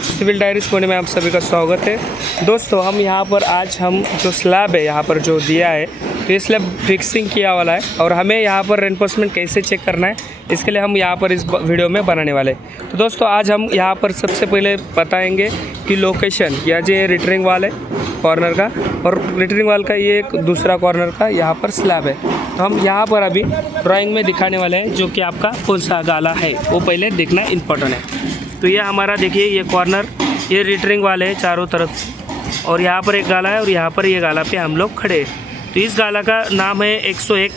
Civil diaries कोने में आप सभी का स्वागत है। दोस्तों हम यहाँ पर आज हम जो स्लैब है यहाँ पर जो दिया है तो ये स्लैब फिक्सिंग किया वाला है और हमें यहाँ पर रेनफोर्समेंट कैसे चेक करना है इसके लिए हम यहाँ पर इस वीडियो में बनाने वाले हैं। तो दोस्तों आज हम यहाँ पर सबसे पहले बताएंगे कि लोकेशन या जो रिटरिंग वाल है कॉर्नर का और रिटरिंग वाल का ये एक दूसरा कॉर्नर का यहाँ पर स्लैब है। तो हम यहाँ पर अभी ड्राइंग में दिखाने वाले हैं जो कि आपका कौन सा गाला है वो पहले देखना इम्पोर्टेंट है। तो ये हमारा देखिए ये कॉर्नर ये रिटरिंग वाले हैं चारों तरफ से और यहाँ पर एक गाला है और यहाँ पर ये गाला पे हम लोग खड़े हैं। तो इस गाला का नाम है 101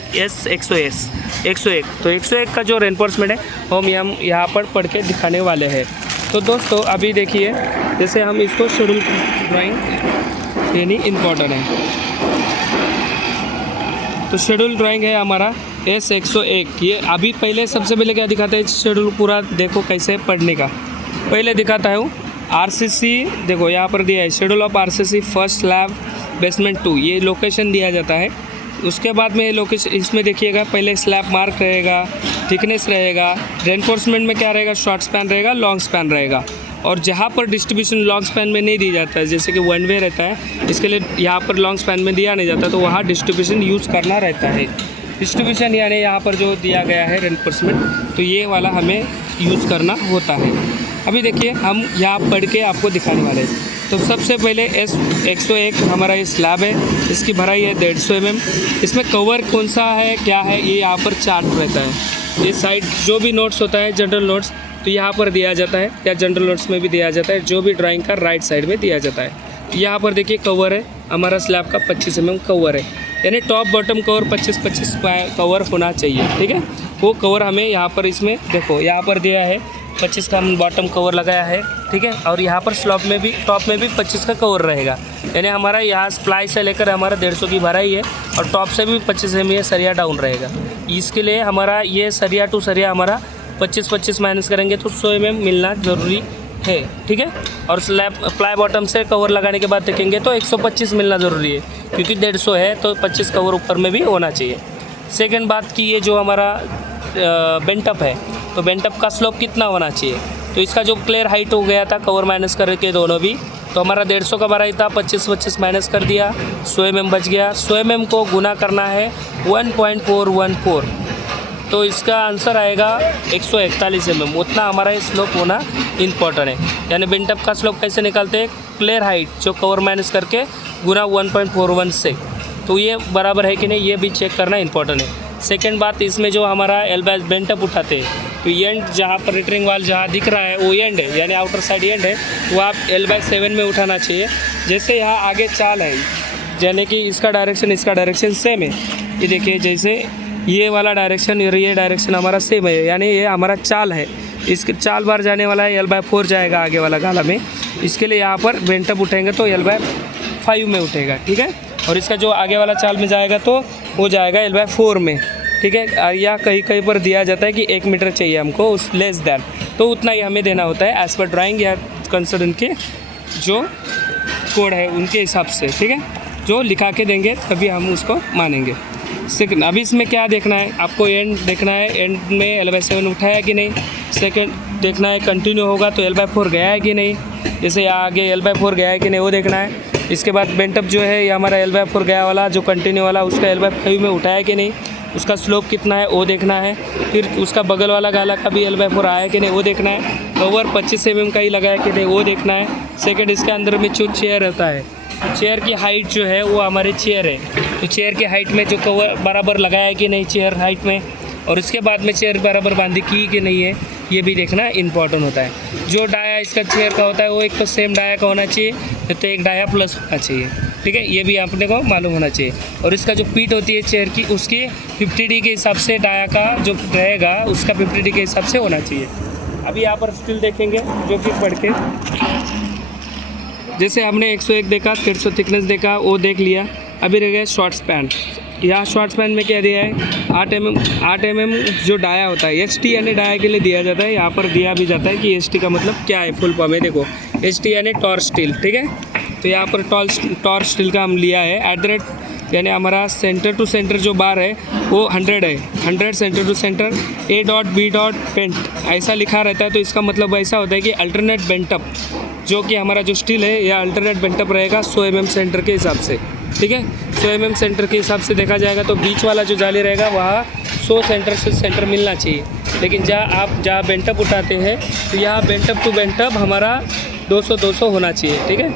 तो 101 का जो रेनफोर्समेंट है वो हम यहाँ पर पढ़ के दिखाने वाले हैं। तो दोस्तों अभी देखिए जैसे हम इसको शेड्यूल ड्राइंग यानी इम्पोर्टेंट है। तो शेड्यूल ड्राइंग है हमारा S101। ये अभी पहले सबसे पहले क्या दिखाता है शेड्यूल पूरा देखो कैसे पढ़ने का पहले दिखाता हूँ। RCC देखो यहाँ पर दिया है schedule of RCC first slab basement 2 ये लोकेशन दिया जाता है। उसके बाद में ये लोकेशन इसमें देखिएगा पहले स्लैब मार्क रहेगा, थिकनेस रहेगा, रेनफोर्समेंट में क्या रहेगा शॉर्ट स्पैन रहेगा, लॉन्ग स्पैन रहेगा और जहाँ पर डिस्ट्रीब्यूशन लॉन्ग स्पैन में नहीं दी जाता है जैसे कि वन वे रहता है इसके लिए यहाँ पर लॉन्ग स्पैन में दिया नहीं जाता तो वहाँ डिस्ट्रीब्यूशन यूज़ करना रहता है। डिस्ट्रीब्यूशन यानी यहाँ पर जो दिया गया है रेनफोर्समेंट तो ये वाला हमें यूज़ करना होता है। अभी देखिए हम यहाँ पढ़ के आपको दिखाने वाले हैं। तो सबसे पहले S101 हमारा ये स्लैब है, इसकी भराई है 150 mm। इसमें कवर कौन सा है क्या है ये यहाँ पर चार्ट रहता है। ये साइड जो भी नोट्स होता है जनरल नोट्स तो यहाँ पर दिया जाता है या जनरल नोट्स में भी दिया जाता है जो भी ड्राइंग का राइट साइड में दिया जाता है। यहाँ पर देखिए कवर है हमारा स्लैब का 25 mm कवर है यानी टॉप बॉटम कवर 25-25 कवर होना चाहिए। ठीक है वो कवर हमें यहाँ पर इसमें देखो यहाँ पर दिया है 25 का हम बॉटम कवर लगाया है। ठीक है और यहाँ पर स्लॉप में भी टॉप में भी 25 का कवर रहेगा यानी हमारा यहाँ प्लाई से लेकर हमारा 150 की भराई है और टॉप से भी 25 mm सरिया डाउन रहेगा। इसके लिए हमारा ये सरिया टू सरिया हमारा 25-25 माइनस करेंगे तो 100 mm मिलना ज़रूरी है। ठीक है और स्लैब प्लाई बॉटम से कवर लगाने के बाद देखेंगे तो 125 मिलना ज़रूरी है क्योंकि 150 है तो 25 कवर ऊपर में भी होना चाहिए। सेकंड बात की ये जो हमारा बेंटअप है तो बेंटअप का स्लोप कितना होना चाहिए। तो इसका जो क्लियर हाइट हो गया था कवर माइनस करके दोनों भी तो हमारा 150 का भराई था 25-25 माइनस कर दिया 100 mm बच गया। 100 mm को गुना करना है 1.414 तो इसका आंसर आएगा 141 mm। उतना हमारा ये स्लोप होना इम्पॉर्टेंट है। यानी बेंटअप का स्लोप कैसे निकालते हैं क्लियर हाइट जो कवर माइनस करके गुना 1.41 से तो ये बराबर है कि नहीं ये भी चेक करना इम्पॉर्टेंट है। सेकंड बात इसमें जो हमारा एल्बाइज बेंटअप उठाते हैं तो एंड जहाँ पर रिटरिंग वाल जहाँ दिख रहा है वो एंड है यानी आउटर साइड एंड है तो आप L/7 में उठाना चाहिए। जैसे यहाँ आगे चाल है यानी कि इसका डायरेक्शन सेम है। ये देखिए जैसे ये वाला डायरेक्शन और ये डायरेक्शन हमारा सेम है यानी ये हमारा चाल है। इसके चाल बार जाने वाला है L/4 जाएगा आगे वाला गाला में। इसके लिए यहाँ पर बेंटअप उठेंगे तो L/5 में उठेगा। ठीक है और इसका जो आगे वाला चाल में जाएगा तो वो जाएगा L/4 में। ठीक है या कहीं कहीं पर दिया जाता है कि 1 मीटर चाहिए हमको उस लेस दैन तो उतना ही हमें देना होता है एज़ पर ड्राइंग या कंसर्न के जो कोड है उनके हिसाब से। ठीक है जो लिखा के देंगे तभी हम उसको मानेंगे। सेकंड अभी इसमें क्या देखना है आपको एंड देखना है एंड में L/7 उठाया कि नहीं। सेकंड देखना है कंटिन्यू होगा तो L/4 गया है कि नहीं। जैसे आगे L/4 गया है कि नहीं वो देखना है। इसके बाद बेंटअप जो है ये हमारा L/4 गया वाला जो कंटिन्यू वाला उसका L/5 में उठाया कि नहीं, उसका स्लोप कितना है वो देखना है। फिर उसका बगल वाला गाला का भी L/4 आया कि नहीं वो देखना है। कवर 25 mm का ही लगाया कि नहीं वो देखना है। सेकंड इसके अंदर में जो चेयर रहता है चेयर की हाइट जो है वो हमारे चेयर है तो चेयर की हाइट में जो कवर बराबर लगाया है कि नहीं चेयर हाइट में और उसके बाद में चेयर बराबर बांधी की कि नहीं है ये भी देखना इम्पॉर्टेंट होता है। जो डाया इसका चेयर का होता है वो एक तो सेम डाया का होना चाहिए तो एक डाया प्लस होना चाहिए। ठीक है ये भी अपने को मालूम होना चाहिए। और इसका जो पीठ होती है चेयर की उसकी 50D के हिसाब से डाया का जो रहेगा उसका 50D के हिसाब से होना चाहिए। अभी यहाँ पर स्टिल देखेंगे जो कि पढ़ के जैसे हमने 101 देखा 150 थिकनेस देखा वो देख लिया। अभी रह गया शॉर्ट स्पैन। यहाँ शॉर्ट स्पैन में क्या दिया है 8 mm जो डाया होता है ST यानी डाया के लिए दिया जाता है। यहाँ पर दिया भी जाता है कि ST का मतलब क्या है फुल फॉर्म है देखो ST यानी टॉर्क स्टील। ठीक है तो यहाँ पर टॉर्क स्टील का हम लिया है यानी हमारा सेंटर टू सेंटर जो बार है वो 100 है, 100 centre to centre, A dot B dot पेंट ऐसा लिखा रहता है। तो इसका मतलब ऐसा होता है कि अल्टरनेट बेंटअप, जो कि हमारा जो स्टील है यह अल्टरनेट बेंटअप रहेगा 100 mm सेंटर के हिसाब से, ठीक है। 100 mm सेंटर के हिसाब से देखा जाएगा तो बीच वाला जो जाली रहेगा वहाँ 100 सेंटर से सेंटर मिलना चाहिए। लेकिन जहाँ बेंटअप उठाते हैं तो यहाँ बेंटअप टू बेंटअप हमारा 200 होना चाहिए, ठीक है।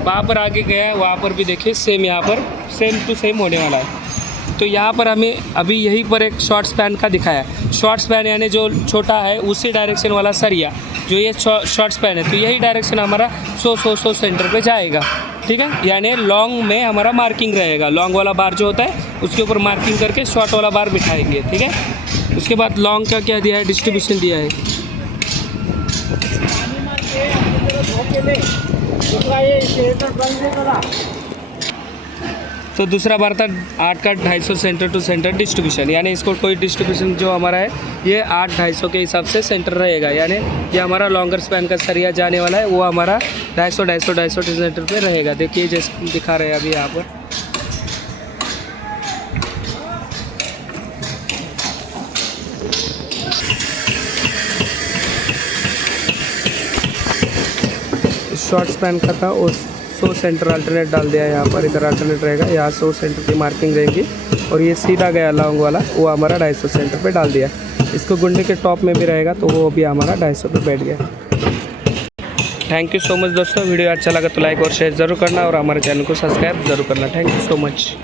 वहाँ पर आगे गया, वहाँ पर भी देखिए सेम, यहाँ पर सेम टू सेम होने वाला है। तो यहाँ पर हमें अभी यहीं पर एक शॉर्ट स्पैन का दिखाया। शॉर्ट स्पैन यानी जो छोटा है उसी डायरेक्शन वाला सरिया, जो ये शॉर्ट स्पैन है, तो यही डायरेक्शन हमारा 100 सेंटर पे जाएगा, ठीक है। यानी लॉन्ग में हमारा मार्किंग रहेगा, लॉन्ग वाला बार जो होता है उसके ऊपर मार्किंग करके शॉर्ट वाला बार बिठाएंगे, ठीक है। उसके बाद लॉन्ग का क्या दिया है, डिस्ट्रीब्यूशन दिया है। तो दूसरा बार था 8 का 250 सेंटर टू सेंटर डिस्ट्रीब्यूशन, यानी इसको कोई डिस्ट्रीब्यूशन जो हमारा है ये 8 250 के हिसाब से सेंटर रहेगा। यानी ये हमारा लॉन्गर स्पैन का सरिया जाने वाला है वो हमारा 250 सेंटर पे रहेगा। देखिए जैसे दिखा रहे हैं अभी यहाँ पर। शॉर्ट स्पैन का था और 100 सेंटर अल्टरनेट डाल दिया है यहाँ पर, इधर अल्टरनेट रहेगा, यहाँ 100 सेंटर की मार्किंग रहेगी। और ये सीधा गया लॉन्ग वाला वो हमारा 250 सेंटर पे डाल दिया। इसको गुंडे के टॉप में भी रहेगा तो वो भी हमारा 250 पे बैठ गया। थैंक यू सो मच दोस्तों, वीडियो अच्छा लगा तो लाइक और शेयर ज़रूर करना और हमारे चैनल को सब्सक्राइब ज़रूर करना। Thank you so much.